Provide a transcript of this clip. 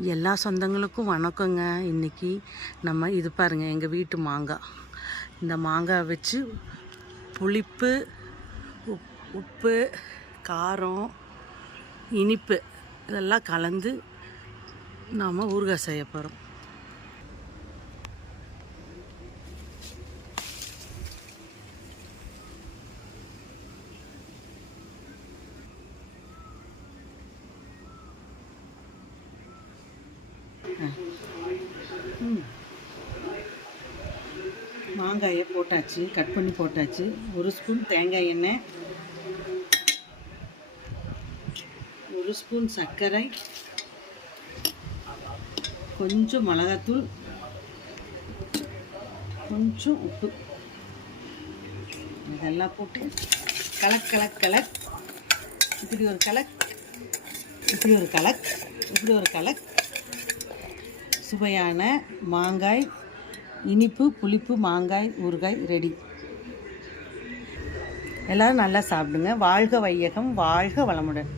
எல்லா சொந்தங்களுக்கும் வணக்கங்க. இன்றைக்கி நம்ம இது பாருங்கள், எங்கள் வீட்டு மாங்காய். இந்த மாங்காய் வச்சு புளிப்பு, உப்பு, காரம், இனிப்பு இதெல்லாம் கலந்து நாம் ஊறுகாய் செய்ய போகிறோம். மாங்காயை போட்டாச்சு, கட் பண்ணி போட்டாச்சு. 1 ஸ்பூன் தேங்காய் எண்ணெய், 1 ஸ்பூன் சர்க்கரை, கொஞ்சம் மிளகாத்தூள், கொஞ்சம் உப்பு, இதெல்லாம் போட்டு கலக் கலக் கலக், இப்படி ஒரு கலக், இப்படி ஒரு கலக், இப்படி ஒரு கலக். சுவையான மாங்காய் இனிப்பு புளிப்பு மாங்காய் ஊறுகாய் ரெடி. எல்லோரும் நல்லா சாப்பிடுங்க. வாழ்க வையகம், வாழ்க வளமுடன்.